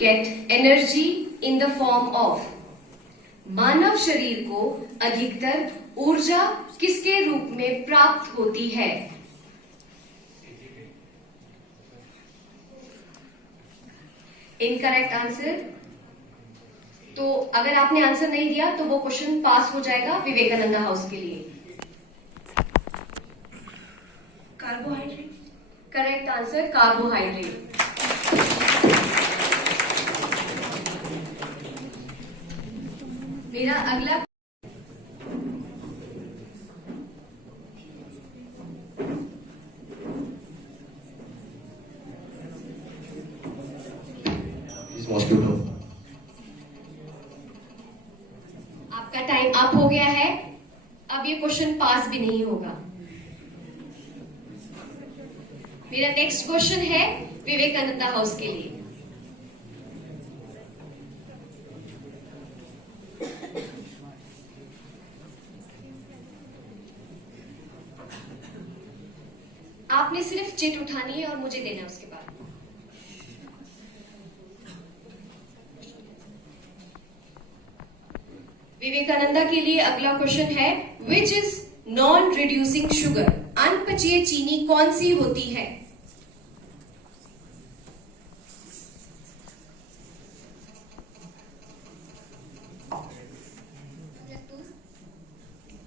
get energy in the form of मानव शरीर को अधिकतर ऊर्जा किसके रूप में प्राप्त होती है? Incorrect answer. तो अगर आपने आंसर नहीं दिया तो वो क्वेश्चन पास हो जाएगा विवेकानंदा हाउस के लिए। कार्बोहाइड्रेट। Correct answer carbohydrate. मेरा अगला मॉस्किटो। आपका टाइम अप हो गया है। अब ये क्वेश्चन पास भी नहीं होगा। मेरा नेक्स्ट क्वेश्चन है विवेकानंदा हाउस के लिए। आपने सिर्फ चिट उठानी है और मुझे देना है उसके बाद। विवेकानंदा के लिए अगला क्वेश्चन है which is non reducing sugar. अनपचीय चीनी कौन सी होती है?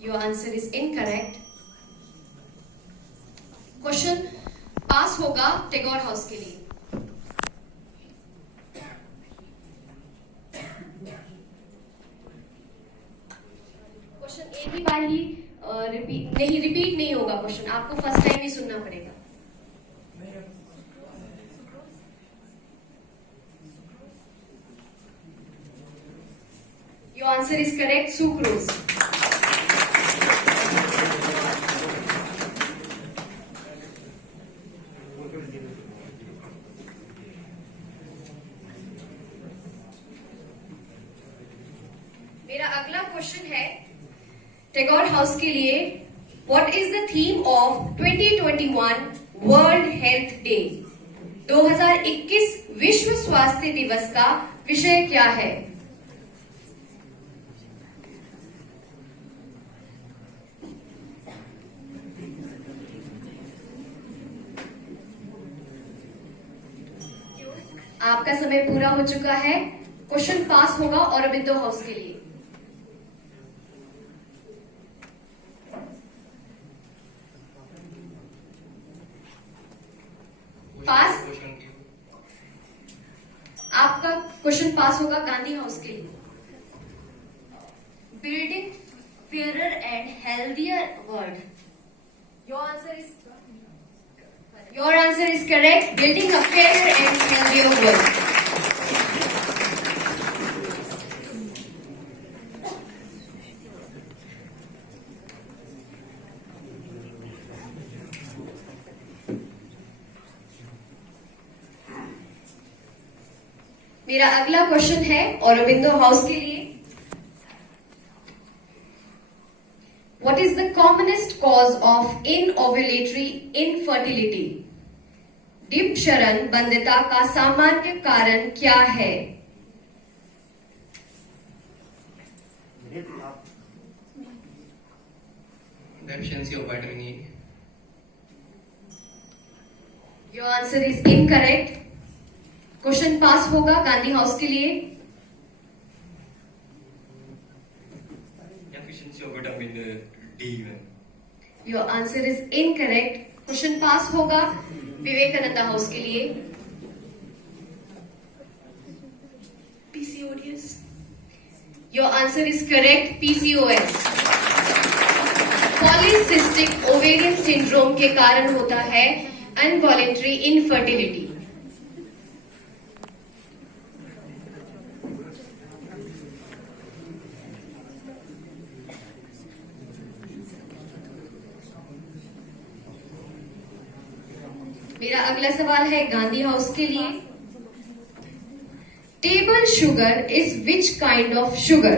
Your answer is incorrect. Question pass होगा टैगोर हाउस के लिए। क्वेश्चन एक ही बार ही रिपीट नहीं होगा क्वेश्चन, आपको फर्स्ट टाइम ही सुनना पड़ेगा। Your answer is correct, sucrose. मेरा अगला क्वेश्चन है टैगोर हाउस के लिए। What is the theme of 2021 world health day? 2021 विश्व स्वास्थ्य दिवस का विषय क्या है? आपका समय पूरा हो चुका है। क्वेश्चन पास होगा औरबिंदो हाउस के लिए। पास आपका क्वेश्चन पास होगा गांधी हाउस के लिए। Building fair and healthier world. Your answer is correct, building a fair and healthier world. मेरा अगला क्वेश्चन है औरबिंदो हाउस के लिए। What is the commonest cause of anovulatory infertility? डिप्शरण बंधिता का सामान्य कारण क्या है? Deficiency of vitamin E. Your answer is incorrect. Question pass होगा गांधी हाउस के लिए। Deficiency of vitamin D. Your answer is incorrect. Question pass होगा विवेकानंदा हाउस के लिए। PCODs। Your answer is correct, PCOS। Polycystic ovarian syndrome के कारण होता है अनवॉलेंट्री इनफर्टिलिटी। मेरा अगला सवाल है गांधी हाउस के लिए। Table sugar is which kind of sugar?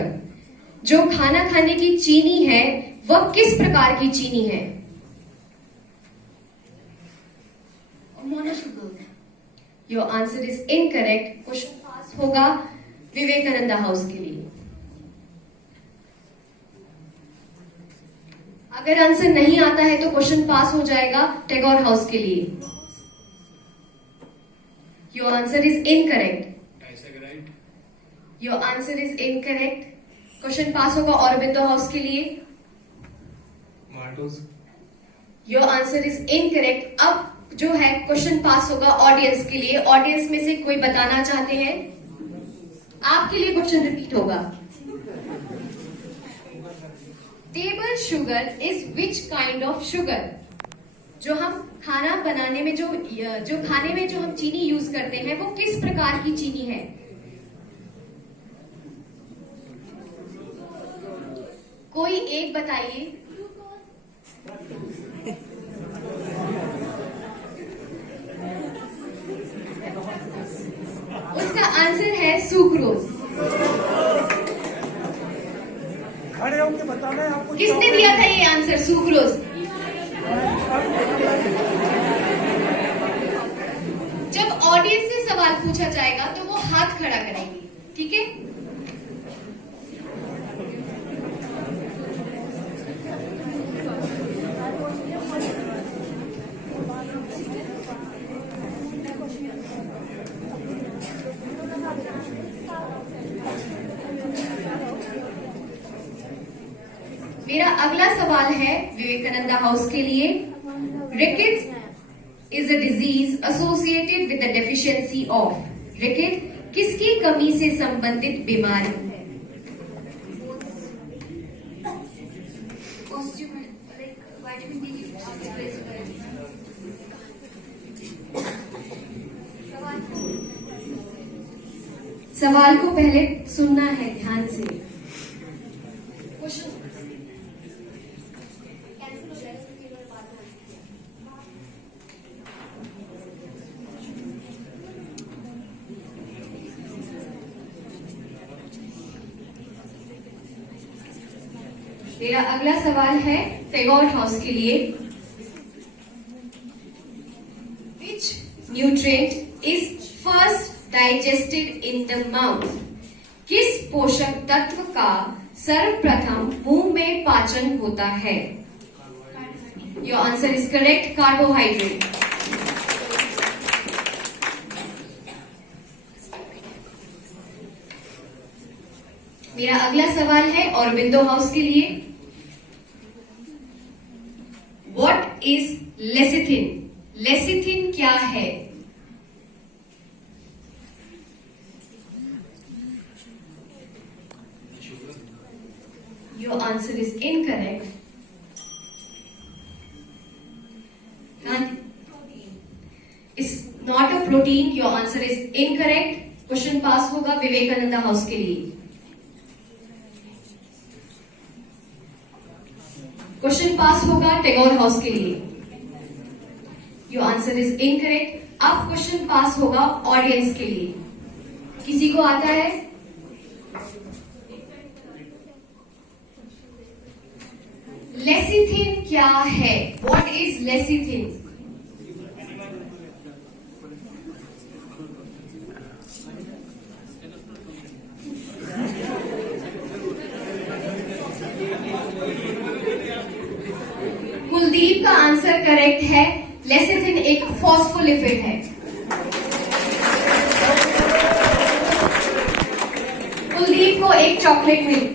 जो खाना खाने की चीनी है वह किस प्रकार की चीनी है? monosugars. Your answer is incorrect. Question pass होगा विवेकानंदा हाउस के लिए। अगर आंसर नहीं आता है तो क्वेश्चन पास हो जाएगा टैगोर हाउस के लिए। Your answer is incorrect. Your answer is incorrect. Question pass होगा औरबिंदो हाउस के लिए। Martos. Your answer is incorrect. अब जो है क्वेश्चन पास होगा ऑडियंस के लिए। ऑडियंस में से कोई बताना चाहते हैं? आपके लिए क्वेश्चन रिपीट होगा। Table sugar is which kind of sugar? जो हम खाना बनाने में जो खाने में जो हम चीनी यूज करते हैं वो किस प्रकार की चीनी है? कोई एक बताइए। उसका आंसर है सुक्रोज। खड़े होकर बताना है आपको। किसने दिया था ये आंसर? सुक्रोज। जब ऑडियंस से सवाल पूछा जाएगा तो वो हाथ खड़ा करेंगे, ठीक है? मेरा अगला सवाल है विवेकानंदा हाउस के लिए। Rickets is a disease associated with the deficiency of. Rickets किसकी कमी से संबंधित बीमारी है? सवाल को पहले सुनना है ध्यान से। मेरा अगला सवाल है टैगोर हाउस के लिए। विच nutrient is first digested in the mouth? किस पोषक तत्व का सर्वप्रथम मुंह में पाचन होता है? Your answer is correct, carbohydrate. मेरा अगला सवाल है औरबिंदो हाउस के लिए। What is lecithin? लेसिथिन क्या है? Your answer is incorrect. Is not a protein. Your answer is incorrect. Question pass होगा विवेकानंदा हाउस के लिए। क्वेश्चन पास होगा टैगोर हाउस के लिए। Your answer is incorrect. अब क्वेश्चन पास होगा ऑडियंस के लिए। किसी को आता है? लेसिथिन क्या है? What is lecithin? कुलदीप का आंसर करेक्ट है। लेसिथिन एक फॉस्फोलिपिड है। कुलदीप को एक चॉकलेट मिली।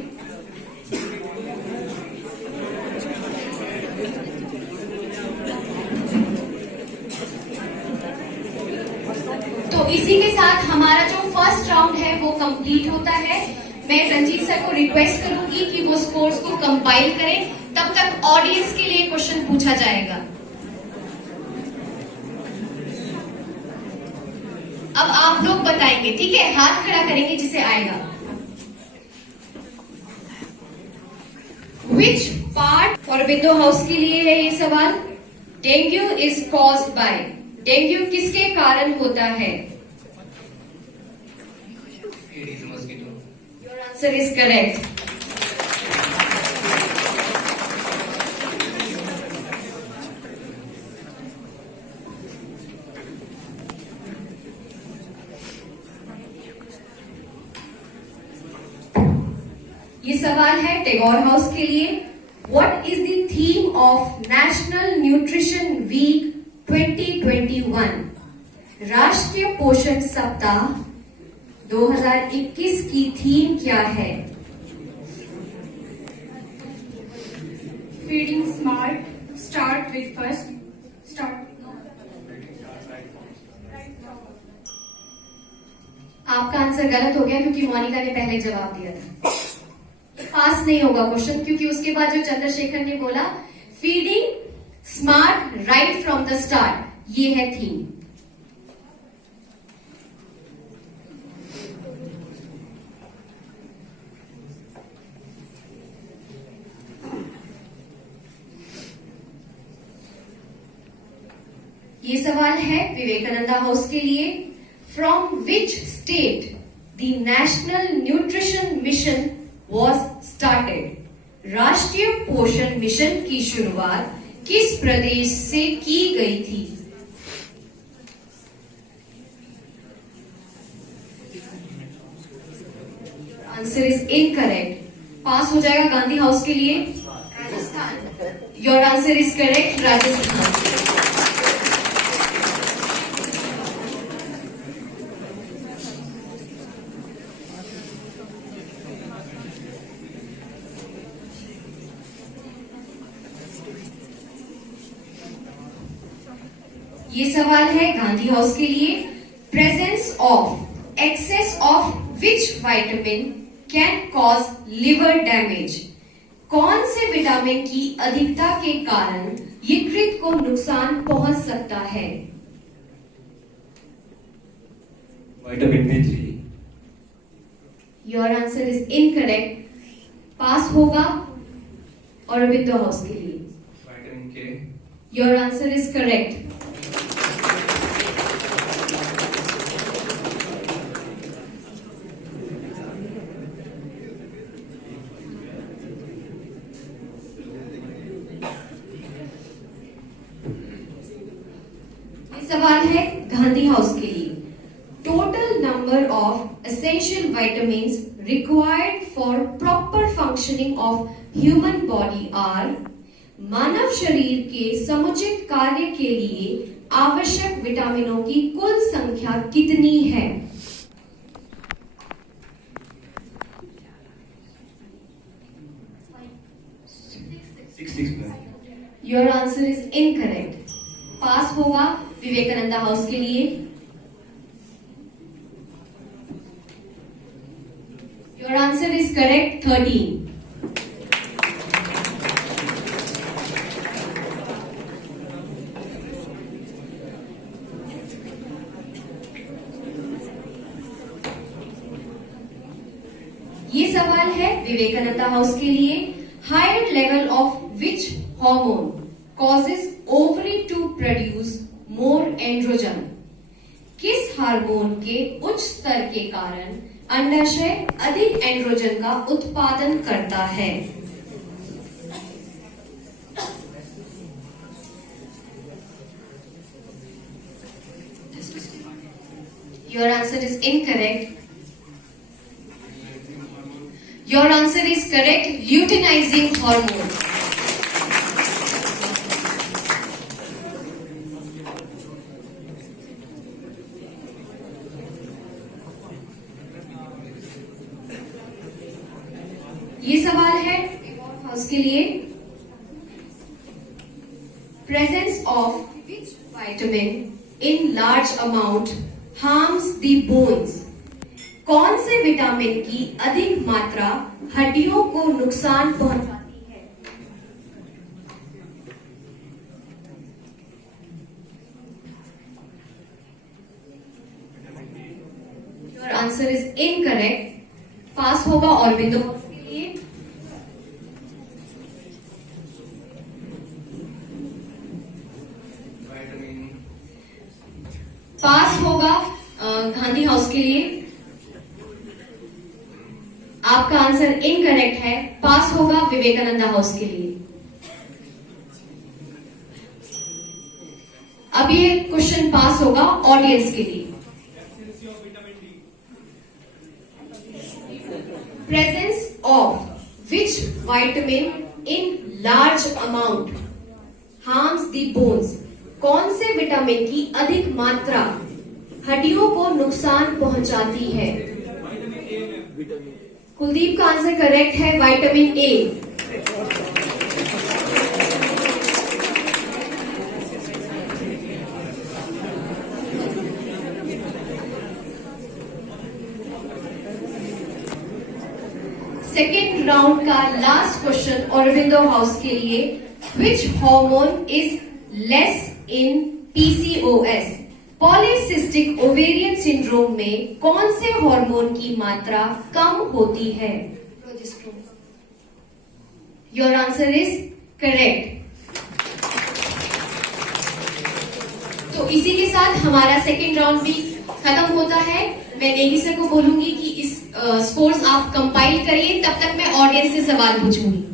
तो इसी के साथ हमारा जो फर्स्ट राउंड है वो कंप्लीट होता है। मैं रंजीत सर को रिक्वेस्ट करूंगी कि वो स्कोर्स को कंपाइल करें। तब तक ऑडियंस के लिए क्वेश्चन पूछा जाएगा। अब आप लोग बताएंगे, ठीक है? हाथ खड़ा करेंगे जिसे आएगा। विच पार्ट औरबिंदो हाउस के लिए है ये सवाल। Dengue is caused by. Dengue किसके कारण होता है? Aedes mosquito. Your answer is correct. सवाल है टैगोर हाउस के लिए। What is the theme of national nutrition week 2021? राष्ट्रीय पोषण सप्ताह 2021 की थीम क्या है? Feeding smart. Start with first. Start. आपका आंसर गलत हो गया क्योंकि मोनिका ने पहले जवाब दिया था। पास नहीं होगा क्वेश्चन क्योंकि उसके बाद जो चंद्रशेखर ने बोला feeding smart right from the start, ये है थीम। ये सवाल है विवेकानंदा हाउस के लिए। From which state the national nutrition mission was started? राष्ट्रीय पोषण मिशन की शुरुआत किस प्रदेश से की गई थी? Answer is incorrect. पास हो जाएगा गांधी हाउस के लिए। Rajasthan. Your answer is correct, Rajasthan. ये सवाल है गांधी हाउस के लिए। Presence of excess of which vitamin can cause liver damage? कौन से विटामिन की अधिकता के कारण यकृत को नुकसान पहुंच सकता है? Vitamin B3. Your answer is incorrect. Pass होगा और अरबिंदो हाउस के लिए। Vitamin K. Your answer is correct. सवाल है गांधी हाउस के लिए। Total number of essential vitamins required for proper functioning of human body are? मानव शरीर के समुचित कार्य के लिए आवश्यक विटामिनों की कुल संख्या कितनी है? Six. Your answer is incorrect. Pass होगा विवेकानंदा हाउस के लिए। Your answer is correct, 13। ये सवाल है विवेकानंदा हाउस के लिए। Higher level of which hormone causes ovary to produce more androgen? किस हार्मोन के उच्च स्तर के कारण अंडाशय अधिक एंड्रोजन का उत्पादन करता है? Your answer is incorrect. Your answer is correct, luteinizing hormone. ये सवाल है हाउस के लिए। Presence of which vitamin in large amount harms the bones? कौन से विटामिन की अधिक मात्रा हड्डियों को नुकसान पहुंचाती है? Your answer is incorrect. Pass होगा ऑरबिंदो के लिए। पास होगा गांधी हाउस के लिए। आपका आंसर इनकरेक्ट है। पास होगा विवेकानंदा हाउस के लिए। अब ये क्वेश्चन पास होगा ऑडियंस के लिए। Presence of vitamin in large amount harms the bones? कौन से विटामिन की अधिक मात्रा हड्डियों को नुकसान पहुंचाती है? कुलदीप का आंसर करेक्ट है, विटामिन ए। सेकेंड राउंड का लास्ट क्वेश्चन ऑरोबिंदो हाउस के लिए, which hormone is less in PCOS? Polycystic ovarian syndrome में कौन से हार्मोन की मात्रा कम होती है? Progesterone. Your answer is correct. तो इसी के साथ हमारा सेकेंड राउंड भी खत्म होता है। मैं नेगी सर को बोलूंगी कि इस स्कोर्स आप कंपाइल करिए, तब तक मैं ऑडियंस से सवाल पूछूंगी।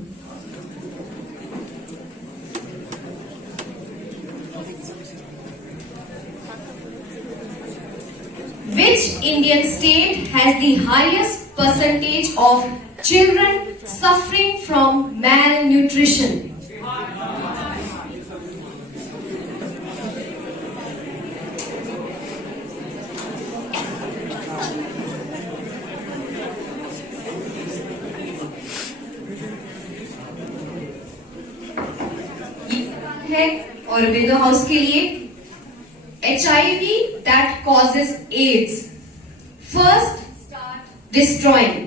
Which Indian state has the highest percentage of children suffering from malnutrition? है ऑरोबिंदो हाउस के लिए, HIV that causes AIDS first start destroying.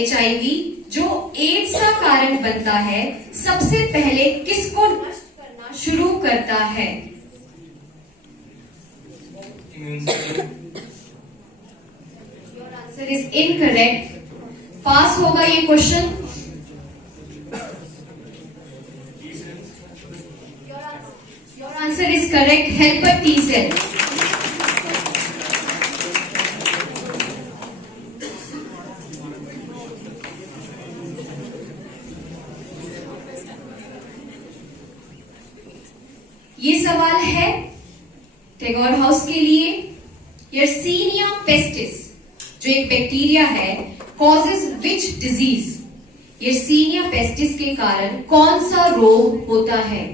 HIV जो एड्स का कारण बनता है, सबसे पहले किसको नष्ट करना शुरू करता है? Immune system. Your answer is incorrect. पास होगा ये question? Your answer is correct. Helper T cell. ये सवाल है टैगोर हाउस के लिए। यर्सीनिया पेस्टिस जो एक बैक्टीरिया है, causes which disease? Yersinia pestis के कारण कौन सा रोग होता है?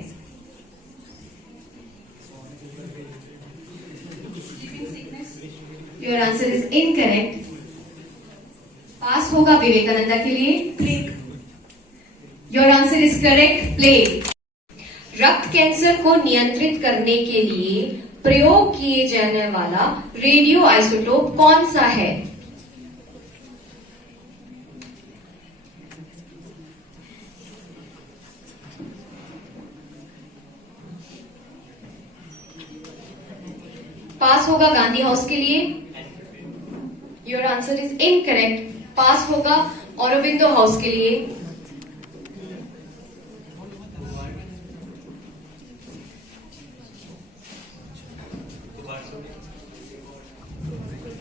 Your answer is incorrect. पास होगा विवेकानंदा के लिए? Plague. Your answer is correct. Plague. रक्त कैंसर को नियंत्रित करने के लिए प्रयोग किए जाने वाला रेडियो आइसोटोप कौन सा है? पास होगा गांधी हाउस के लिए? Your answer is incorrect. Pass होगा ऑरोबिंदो हाउस के लिए?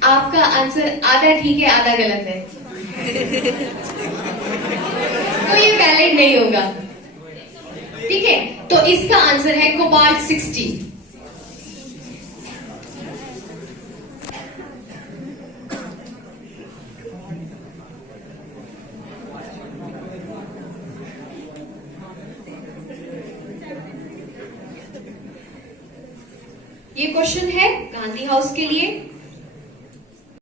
आपका आंसर आधा ठीक है, आधा गलत है। तो ये वैलिड नहीं होगा, ठीक है? तो इसका आंसर है कोबाल्ट 60। ये क्वेश्चन है गांधी हाउस के लिए।